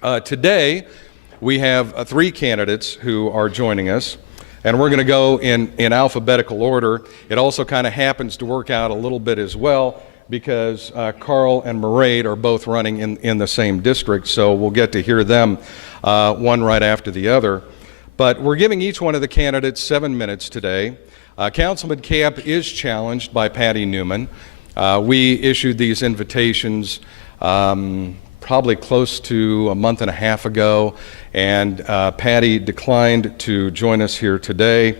Today, we have three candidates who are joining us, and we're going to go in alphabetical order. It also kind of happens to work out a little bit as well because Carl and Mairead are both running in the same district, so we'll get to hear them one right after the other. But we're giving each one of the candidates 7 minutes today. Councilman Camp is challenged by Patty Newman. We issued these invitations probably close to a month and a half ago, and Patty declined to join us here today.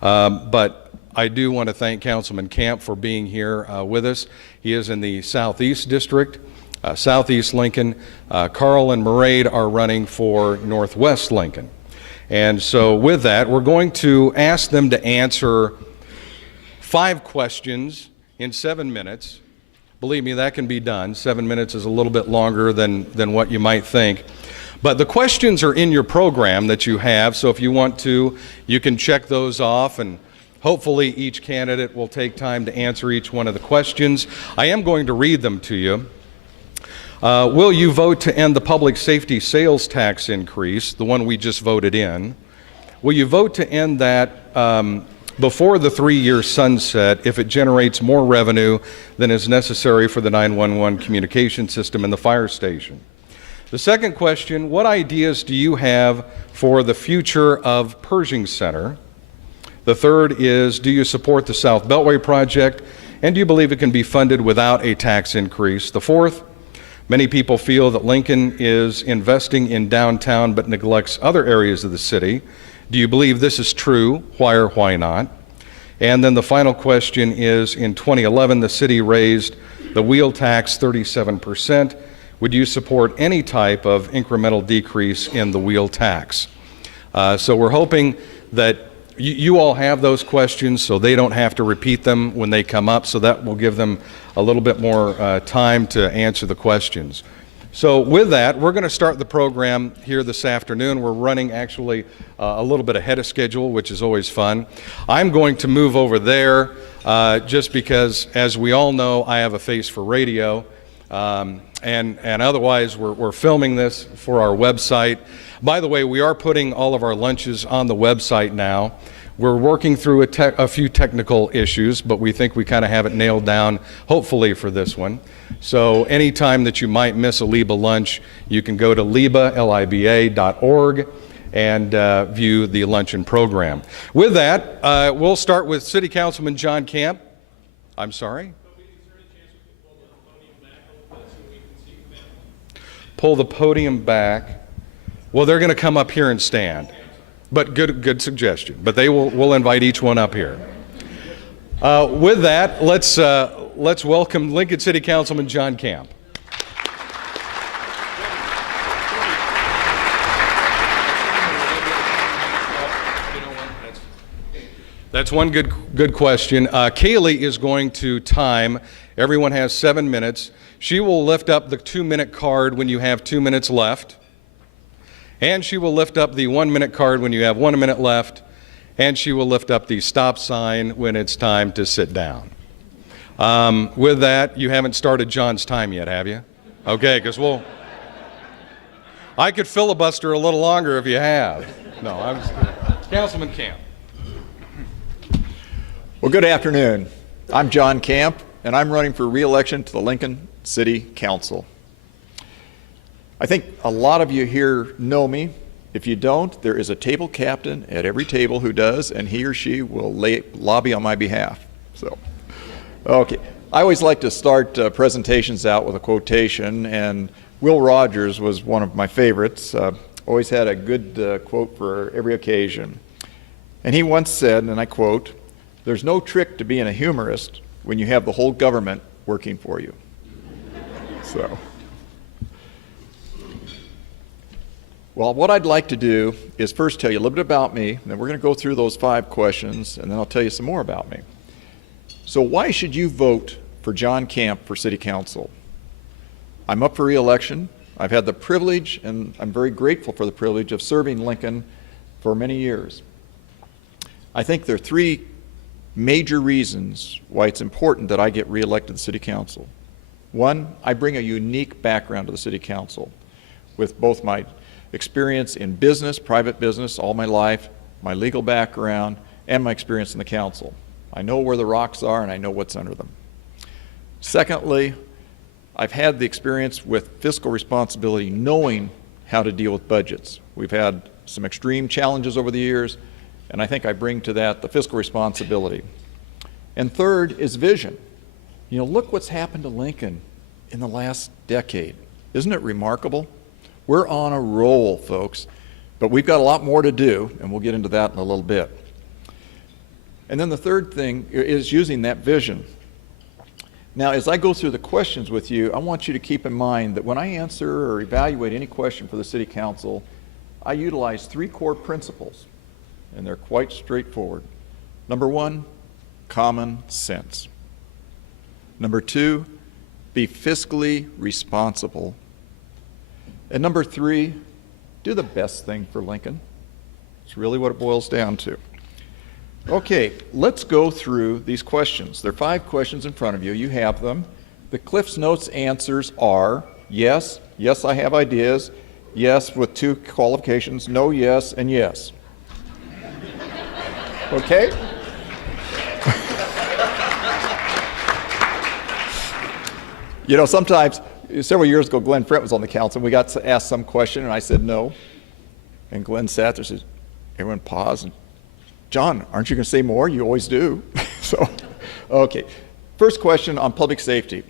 But I do want to thank Councilman Camp for being here with us. He is in the Southeast District, Southeast Lincoln. Carl and Mairead are running for Northwest Lincoln. And so with that, we're going to ask them to answer 5 questions in 7 minutes. Believe me, that can be done. 7 minutes is a little bit longer than what you might think. But the questions are in your program that you have, so if you want to, you can check those off, and hopefully each candidate will take time to answer each one of the questions. I am going to read them to you. Will you vote to end the public safety sales tax increase, the one we just voted in? Will you vote to end that before the 3-year sunset if it generates more revenue than is necessary for the 911 communication system and the fire station? The second question, what ideas do you have for the future of Pershing Center? The third is, do you support the South Beltway project, and do you believe it can be funded without a tax increase? The fourth, many people feel that Lincoln is investing in downtown but neglects other areas of the city. Do you believe this is true? Why or why not? And then the final question is, in 2011, the city raised the wheel tax 37%. Would you support any type of incremental decrease in the wheel tax? So we're hoping that you all have those questions so they don't have to repeat them when they come up, so that will give them a little bit more time to answer the questions. So with that, we're going to start the program here this afternoon. We're running actually a little bit ahead of schedule, which is always fun. I'm going to move over there just because, as we all know, I have a face for radio. And otherwise, we're filming this for our website. By the way, we are putting all of our lunches on the website now. We're working through a few technical issues, but we think we kind of have it nailed down, hopefully, for this one. So anytime that you might miss a LIBA lunch, you can go to liba.org and view the luncheon program. With that, we'll start with City Councilman John Camp. I'm sorry? Pull the podium back. Well, they're going to come up here and stand. But good suggestion. But we'll invite each one up here. With that, let's welcome Lincoln City Councilman John Camp. That's one good question. Kaylee is going to time. Everyone has 7 minutes. She will lift up the 2-minute card when you have 2 minutes left. And she will lift up the 1-minute card when you have 1 minute left. And she will lift up the stop sign when it's time to sit down. With that, you haven't started John's time yet, have you? Okay, because I could filibuster a little longer if you have. No, I'm just kidding. Councilman Camp. Well, good afternoon. I'm John Camp, and I'm running for re-election to the Lincoln City Council. I think a lot of you here know me. If you don't, there is a table captain at every table who does, and he or she will lobby on my behalf. So, okay. I always like to start presentations out with a quotation, and Will Rogers was one of my favorites. Always had a good quote for every occasion. And he once said, and I quote, "There's no trick to being a humorist when you have the whole government working for you." So. Well, what I'd like to do is first tell you a little bit about me, and then we're going to go through those 5 questions, and then I'll tell you some more about me. So why should you vote for John Camp for City Council? I'm up for re-election. I've had the privilege, and I'm very grateful for the privilege, of serving Lincoln for many years. I think there are 3 major reasons why it's important that I get re-elected to the City Council. One, I bring a unique background to the City Council. with both my experience in business, private business, all my life, my legal background, and my experience in the council. I know where the rocks are and I know what's under them. Secondly, I've had the experience with fiscal responsibility, knowing how to deal with budgets. We've had some extreme challenges over the years, and I think I bring to that the fiscal responsibility. And third is vision. You know, look what's happened to Lincoln in the last decade. Isn't it remarkable? We're on a roll, folks, but we've got a lot more to do, and we'll get into that in a little bit. And then the third thing is using that vision. Now, as I go through the questions with you, I want you to keep in mind that when I answer or evaluate any question for the City Council, I utilize 3 core principles, and they're quite straightforward. Number 1, common sense. Number 2, be fiscally responsible. And number 3, do the best thing for Lincoln. It's really what it boils down to. Okay, let's go through these questions. There are 5 questions in front of you. You have them. The Cliff's Notes answers are yes, yes, I have ideas, yes, with 2 qualifications, no, yes, and yes. Okay? You know, sometimes, several years ago, Glenn Frent was on the council, and we got to ask some question, and I said no. And Glenn sat there and says, everyone paused, and John, aren't you going to say more? You always do. So, okay. First question on public safety.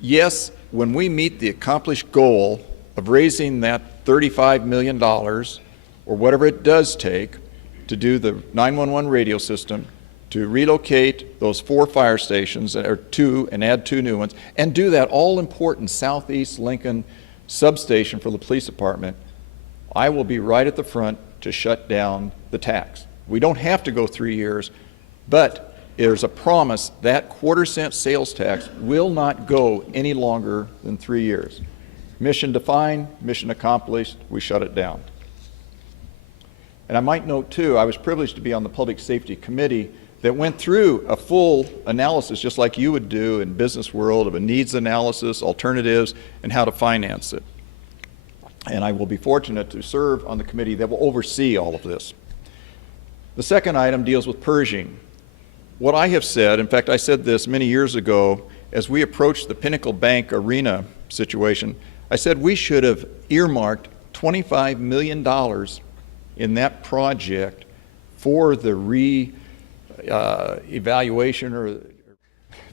Yes, when we meet the accomplished goal of raising that $35 million, or whatever it does take, to do the 911 radio system, to relocate those 4 fire stations, or 2, and add 2 new ones, and do that all-important Southeast Lincoln substation for the police department, I will be right at the front to shut down the tax. We don't have to go 3 years, but there's a promise that quarter-cent sales tax will not go any longer than 3 years. Mission defined, mission accomplished, we shut it down. And I might note too, I was privileged to be on the Public Safety Committee that went through a full analysis, just like you would do in business world, of a needs analysis, alternatives, and how to finance it. And I will be fortunate to serve on the committee that will oversee all of this. The second item deals with Pershing. What I have said, in fact, I said this many years ago, as we approached the Pinnacle Bank Arena situation, I said we should have earmarked $25 million in that project for the evaluation or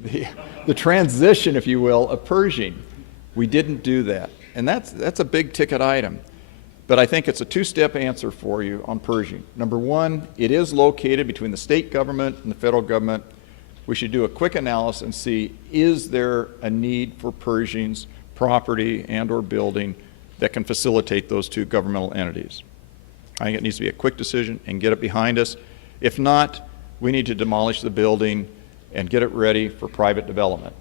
the transition, if you will, of Pershing. We didn't do that. And that's a big ticket item. But I think it's a 2-step answer for you on Pershing. Number 1, it is located between the state government and the federal government. We should do a quick analysis and see, is there a need for Pershing's property and or building that can facilitate those 2 governmental entities? I think it needs to be a quick decision and get it behind us. If not, we need to demolish the building and get it ready for private development.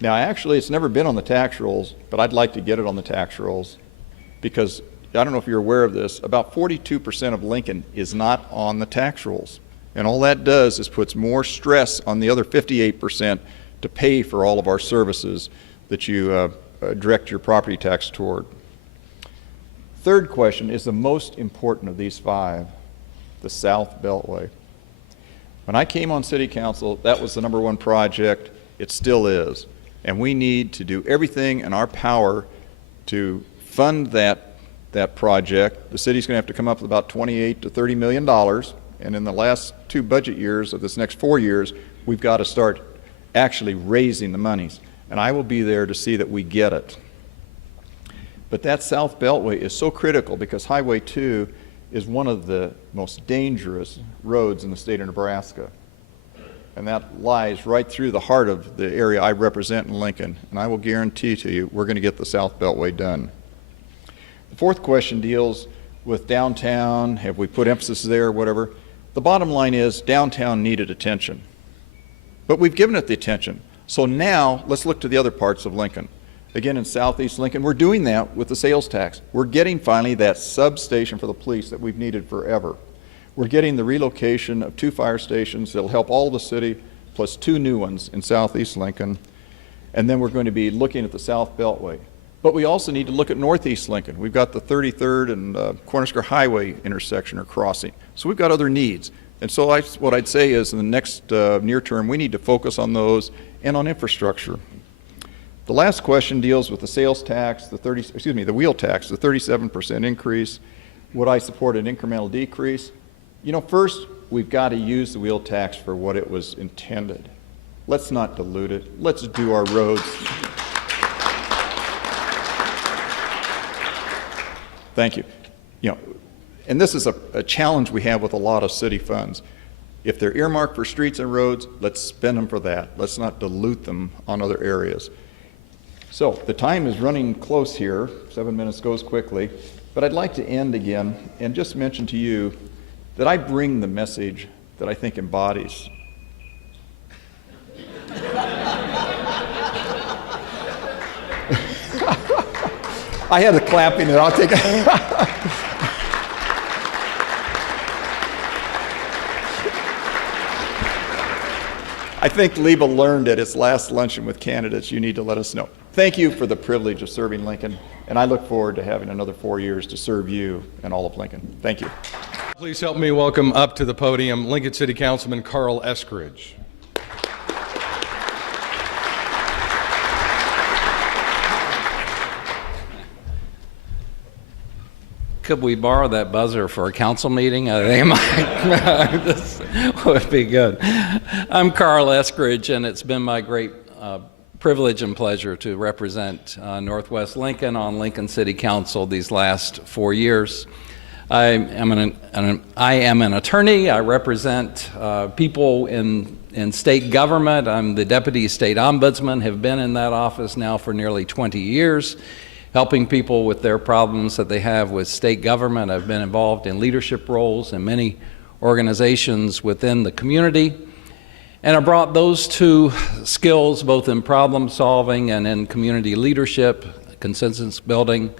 Now, actually, it's never been on the tax rolls, but I'd like to get it on the tax rolls because I don't know if you're aware of this, about 42% of Lincoln is not on the tax rolls. And all that does is puts more stress on the other 58% to pay for all of our services that you direct your property tax toward. Third question is the most important of these 5, the South Beltway. When I came on City Council, that was the number 1 project. It still is. And we need to do everything in our power to fund that project. The city's going to have to come up with about $28 to $30 million, and in the last 2 budget years of this next 4 years, we've got to start actually raising the monies, and I will be there to see that we get it. But that South Beltway is so critical because Highway 2 is one of the most dangerous roads in the state of Nebraska, and that lies right through the heart of the area I represent in Lincoln, and I will guarantee to you we're going to get the South Beltway done. The fourth question deals with downtown. Have we put emphasis there, whatever? The bottom line is downtown needed attention. But we've given it the attention. So now let's look to the other parts of Lincoln. Again, in Southeast Lincoln, we're doing that with the sales tax. We're getting finally that substation for the police that we've needed forever. We're getting the relocation of 2 fire stations that'll help all the city, plus 2 new ones in Southeast Lincoln. And then we're going to be looking at the South Beltway. But we also need to look at Northeast Lincoln. We've got the 33rd and Cornerstone Highway intersection or crossing. So we've got other needs. And so what I'd say is in the next near term, we need to focus on those and on infrastructure. The last question deals with the sales tax, the wheel tax, the 37% increase. Would I support an incremental decrease? You know, first, we've got to use the wheel tax for what it was intended. Let's not dilute it. Let's do our roads. Thank you. You know, and this is a challenge we have with a lot of city funds. If they're earmarked for streets and roads, let's spend them for that. Let's not dilute them on other areas. So the time is running close here. 7 minutes goes quickly. But I'd like to end again and just mention to you that I bring the message that I think embodies. I had the clapping and I'll take it. I think LIBA learned at its last luncheon with candidates, you need to let us know. Thank you for the privilege of serving Lincoln, and I look forward to having another 4 years to serve you and all of Lincoln. Thank you. Please help me welcome up to the podium Lincoln City Councilman Carl Eskridge. Could we borrow that buzzer for a council meeting? I think this would be good. I'm Carl Eskridge, and it's been my great privilege and pleasure to represent Northwest Lincoln on Lincoln City Council these last 4 years. I am an attorney. I represent people in state government. I'm the Deputy State Ombudsman, have been in that office now for nearly 20 years. Helping people with their problems that they have with state government. I've been involved in leadership roles in many organizations within the community. And I brought those two skills, both in problem solving and in community leadership, consensus building,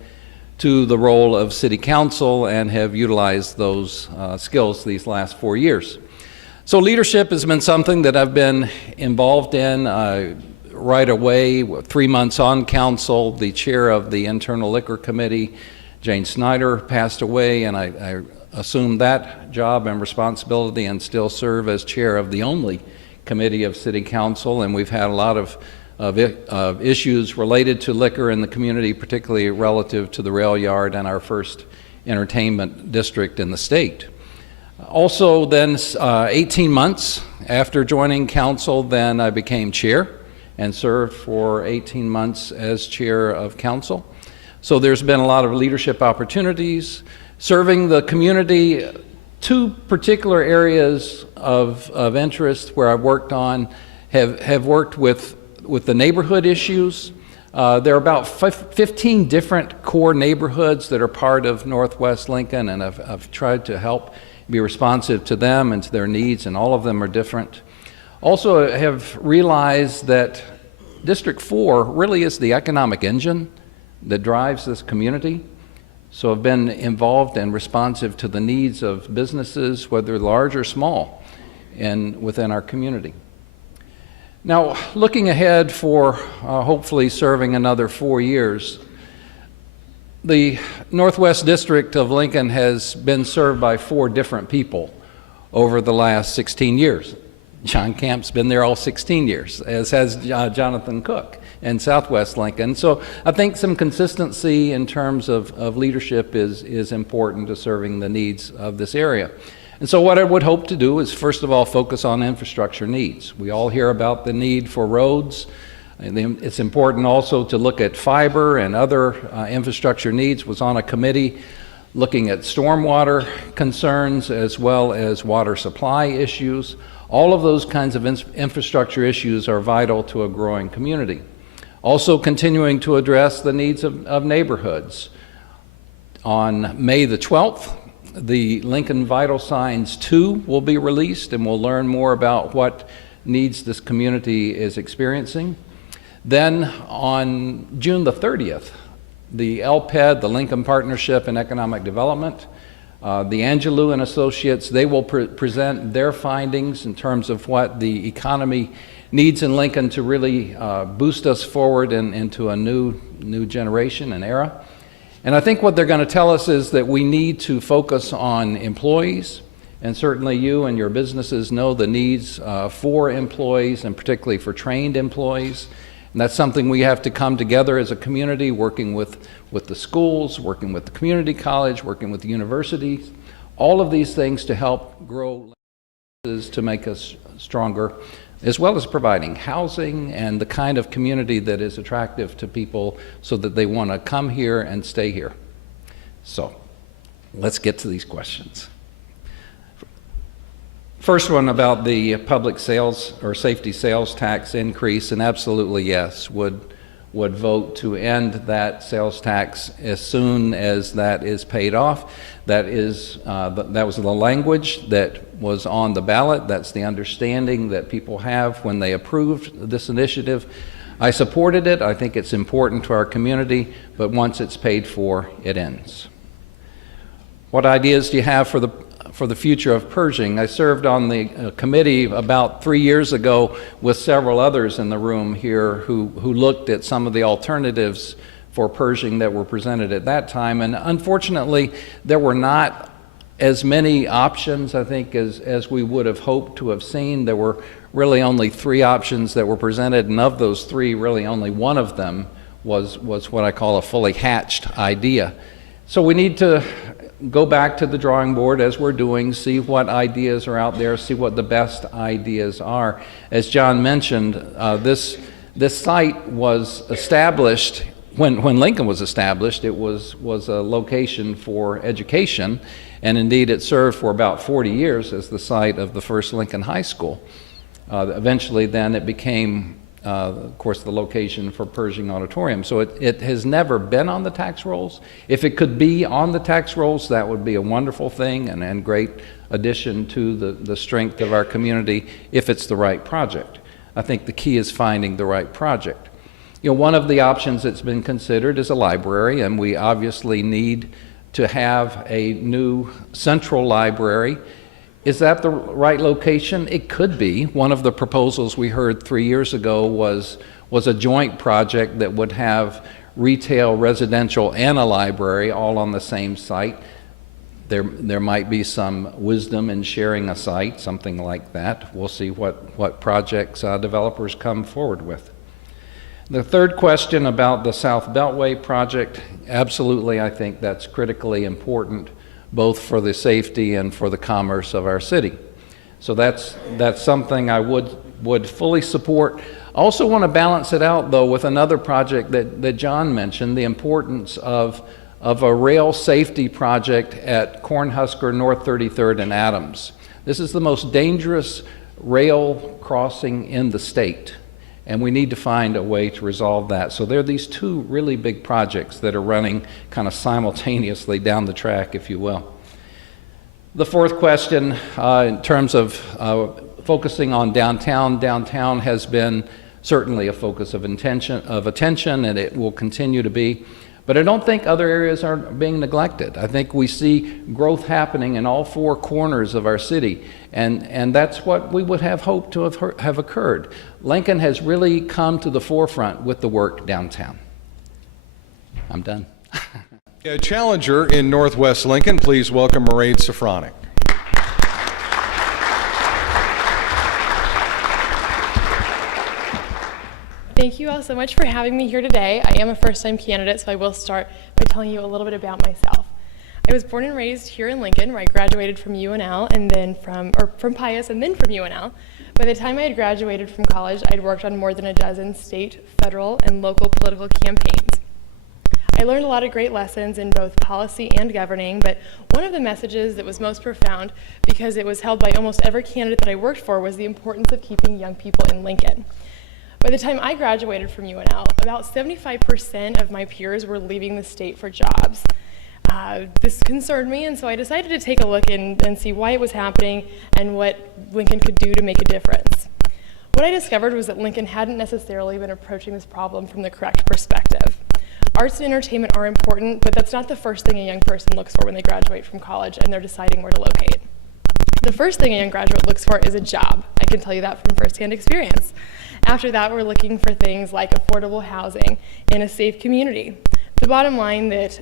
to the role of City Council and have utilized those skills these last 4 years. So leadership has been something that I've been involved in. Right away, 3 months on council, the chair of the Internal Liquor Committee, Jane Snyder, passed away, and I assumed that job and responsibility and still serve as chair of the only committee of City Council. And we've had a lot of issues related to liquor in the community, particularly relative to the rail yard and our first entertainment district in the state. Also then, 18 months after joining council, then I became chair and served for 18 months as chair of council. So there's been a lot of leadership opportunities, serving the community. Two particular areas of interest where I've worked on have worked with the neighborhood issues. There are about 15 different core neighborhoods that are part of Northwest Lincoln, and I've tried to help be responsive to them and to their needs, and all of them are different. Also have realized that District 4 really is the economic engine that drives this community. So I've been involved and responsive to the needs of businesses, whether large or small, within our community. Now, looking ahead for hopefully serving another 4 years, the Northwest District of Lincoln has been served by 4 different people over the last 16 years. John Camp's been there all 16 years, as has Jonathan Cook in Southwest Lincoln. So I think some consistency in terms of leadership is important to serving the needs of this area. And so what I would hope to do is, first of all, focus on infrastructure needs. We all hear about the need for roads. And it's important also to look at fiber and other infrastructure needs. Was on a committee looking at stormwater concerns as well as water supply issues. All of those kinds of infrastructure issues are vital to a growing community. Also continuing to address the needs of neighborhoods. On May the 12th, the Lincoln Vital Signs 2 will be released, and we'll learn more about what needs this community is experiencing. Then on June the 30th, the LPED, the Lincoln Partnership in Economic Development, the Angelou and Associates, they will present their findings in terms of what the economy needs in Lincoln to really boost us forward into a new generation and era. And I think what they're going to tell us is that we need to focus on employees, and certainly you and your businesses know the needs for employees, and particularly for trained employees. And that's something we have to come together as a community, working with the schools, working with the community college, working with the universities, all of these things to help grow, to make us stronger, as well as providing housing and the kind of community that is attractive to people so that they want to come here and stay here. So let's get to these questions. First one about the public sales or safety sales tax increase, and absolutely yes, would vote to end that sales tax as soon as that is paid off. That was the language that was on the ballot. That's the understanding that people have when they approved this initiative. I supported it. I think it's important to our community, but once it's paid for, it ends. What ideas do you have for the future of Pershing? I served on the committee about 3 years ago with several others in the room here who looked at some of the alternatives for Pershing that were presented at that time. And unfortunately, there were not as many options, I think, as we would have hoped to have seen. There were really only 3 options that were presented, and of those 3, really only one of them was what I call a fully hatched idea. So we need to go back to the drawing board, as we're doing, see what ideas are out there, see what the best ideas are. As John mentioned, this site was established when Lincoln was established. It was a location for education, and indeed it served for about 40 years as the site of the first Lincoln High School. Eventually then it became of course, the location for Pershing Auditorium. So it has never been on the tax rolls. If it could be on the tax rolls, that would be a wonderful thing and great addition to the strength of our community if it's the right project. I think the key is finding the right project. You know, one of the options that's been considered is a library, and we obviously need to have a new central library. Is that the right location? It could be. One of the proposals we heard 3 years ago was a joint project that would have retail, residential, and a library all on the same site. There might be some wisdom in sharing a site, something like that. We'll see what projects developers come forward with. The third question about the South Beltway project, absolutely, I think that's critically important, both for the safety and for the commerce of our city. So that's something I would fully support. I also want to balance it out, though, with another project that John mentioned, the importance of a rail safety project at Cornhusker, North 33rd, and Adams. This is the most dangerous rail crossing in the state, and we need to find a way to resolve that. So there are these 2 really big projects that are running kind of simultaneously down the track, if you will. The fourth question, in terms of focusing on downtown has been certainly a focus of attention, and it will continue to be. But I don't think other areas are being neglected. I think we see growth happening in all 4 corners of our city, and that's what we would have hoped to have occurred. Lincoln has really come to the forefront with the work downtown. I'm done. A challenger in Northwest Lincoln, please welcome Mairead Safronic. Thank you all so much for having me here today. I am a first-time candidate, so I will start by telling you a little bit about myself. I was born and raised here in Lincoln, where I graduated from UNL and then from Pius and then from UNL. By the time I had graduated from college, I'd worked on more than a dozen state, federal, and local political campaigns. I learned a lot of great lessons in both policy and governing, but one of the messages that was most profound, because it was held by almost every candidate that I worked for, was the importance of keeping young people in Lincoln. By the time I graduated from UNL, about 75% of my peers were leaving the state for jobs. This concerned me, and so I decided to take a look and see why it was happening and what Lincoln could do to make a difference. What I discovered was that Lincoln hadn't necessarily been approaching this problem from the correct perspective. Arts and entertainment are important, but that's not the first thing a young person looks for when they graduate from college and they're deciding where to locate. The first thing a young graduate looks for is a job. I can tell you that from firsthand experience. After that, we're looking for things like affordable housing in a safe community. The bottom line that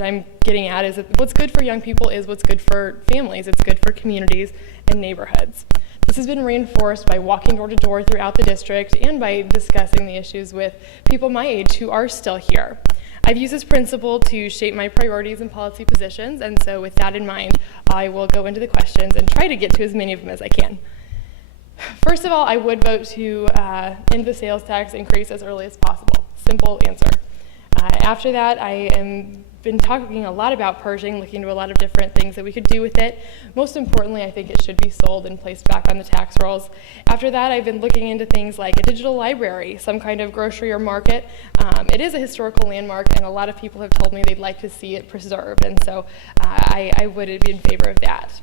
I'm getting at is that what's good for young people is what's good for families. It's good for communities and neighborhoods. This has been reinforced by walking door to door throughout the district and by discussing the issues with people my age who are still here. I've used this principle to shape my priorities and policy positions, and so with that in mind, I will go into the questions and try to get to as many of them as I can. First of all, I would vote to end the sales tax increase as early as possible. Simple answer. After that, I am been talking a lot about Pershing, looking into a lot of different things that we could do with it. Most importantly, I think it should be sold and placed back on the tax rolls. After that, I've been looking into things like a digital library, some kind of grocery or market. It is a historical landmark, and a lot of people have told me they'd like to see it preserved, and so I would be in favor of that.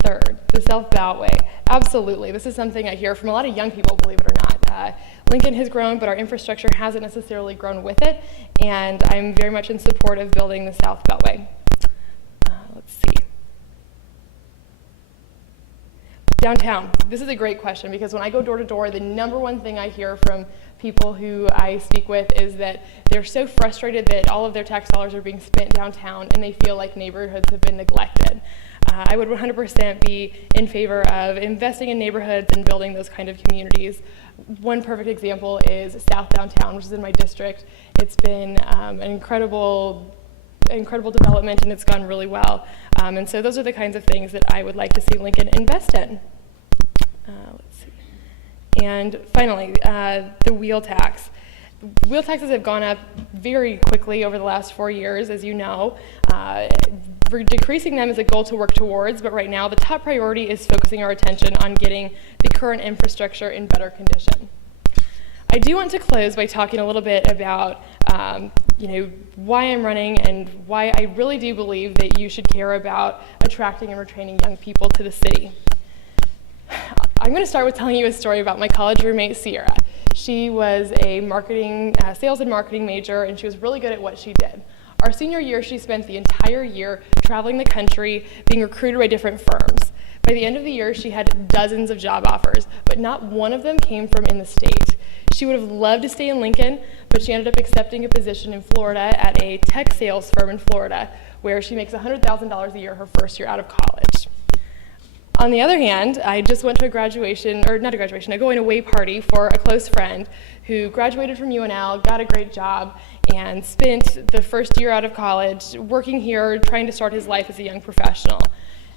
Third, the South Beltway. Absolutely. This is something I hear from a lot of young people, believe it or not. Lincoln has grown, but our infrastructure hasn't necessarily grown with it, and I'm very much in support of building the South Beltway. Let's see. Downtown. This is a great question because when I go door to door, the number one thing I hear from people who I speak with is that they're so frustrated that all of their tax dollars are being spent downtown and they feel like neighborhoods have been neglected. I would 100% be in favor of investing in neighborhoods and building those kind of communities. One perfect example is South Downtown, which is in my district. It's been an incredible development, and it's gone really well. And so those are the kinds of things that I would like to see Lincoln invest in. Let's see. And finally, the wheel tax. Wheel taxes have gone up very quickly over the last 4 years, as you know. We're decreasing them is a goal to work towards, but right now the top priority is focusing our attention on getting the current infrastructure in better condition. I do want to close by talking a little bit about why I'm running and why I really do believe that you should care about attracting and retaining young people to the city. I'm going to start with telling you a story about my college roommate, Sierra. She was a sales and marketing major, and she was really good at what she did. Our senior year, she spent the entire year traveling the country, being recruited by different firms. By the end of the year, she had dozens of job offers, but not one of them came from in the state. She would have loved to stay in Lincoln, but she ended up accepting a position in Florida at a tech sales firm in Florida, where she makes $100,000 a year her first year out of college. On the other hand, I just went to a going away party for a close friend who graduated from UNL, got a great job, and spent the first year out of college working here, trying to start his life as a young professional.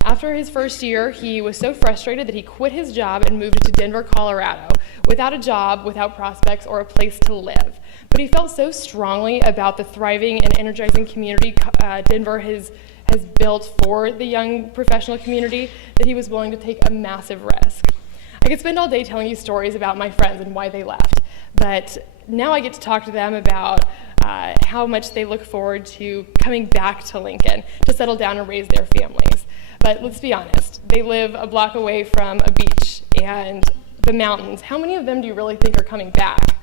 After his first year, he was so frustrated that he quit his job and moved to Denver, Colorado, without a job, without prospects, or a place to live. But he felt so strongly about the thriving and energizing community Denver has built for the young professional community that he was willing to take a massive risk. I could spend all day telling you stories about my friends and why they left, but now I get to talk to them about how much they look forward to coming back to Lincoln to settle down and raise their families. But let's be honest, they live a block away from a beach and the mountains. How many of them do you really think are coming back?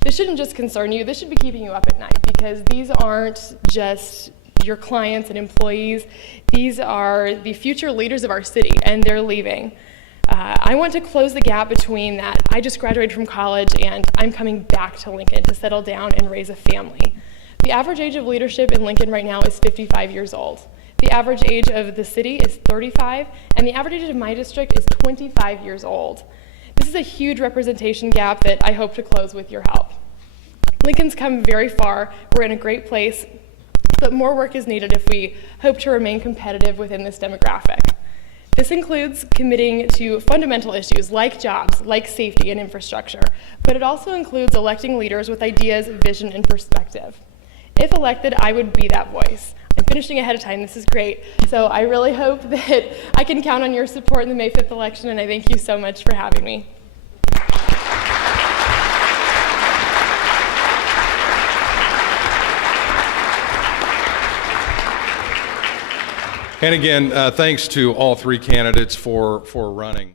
This shouldn't just concern you, this should be keeping you up at night, because these aren't just your clients and employees. These are the future leaders of our city, and they're leaving. I want to close the gap between that I just graduated from college and I'm coming back to Lincoln to settle down and raise a family. The average age of leadership in Lincoln right now is 55 years old. The average age of the city is 35, and the average age of my district is 25 years old. This is a huge representation gap that I hope to close with your help. Lincoln's come very far. We're in a great place, but more work is needed if we hope to remain competitive within this demographic. This includes committing to fundamental issues like jobs, like safety and infrastructure, but it also includes electing leaders with ideas, vision, and perspective. If elected, I would be that voice. I'm finishing ahead of time, this is great. So I really hope that I can count on your support in the May 5th election, and I thank you so much for having me. And again, thanks to all three candidates for running.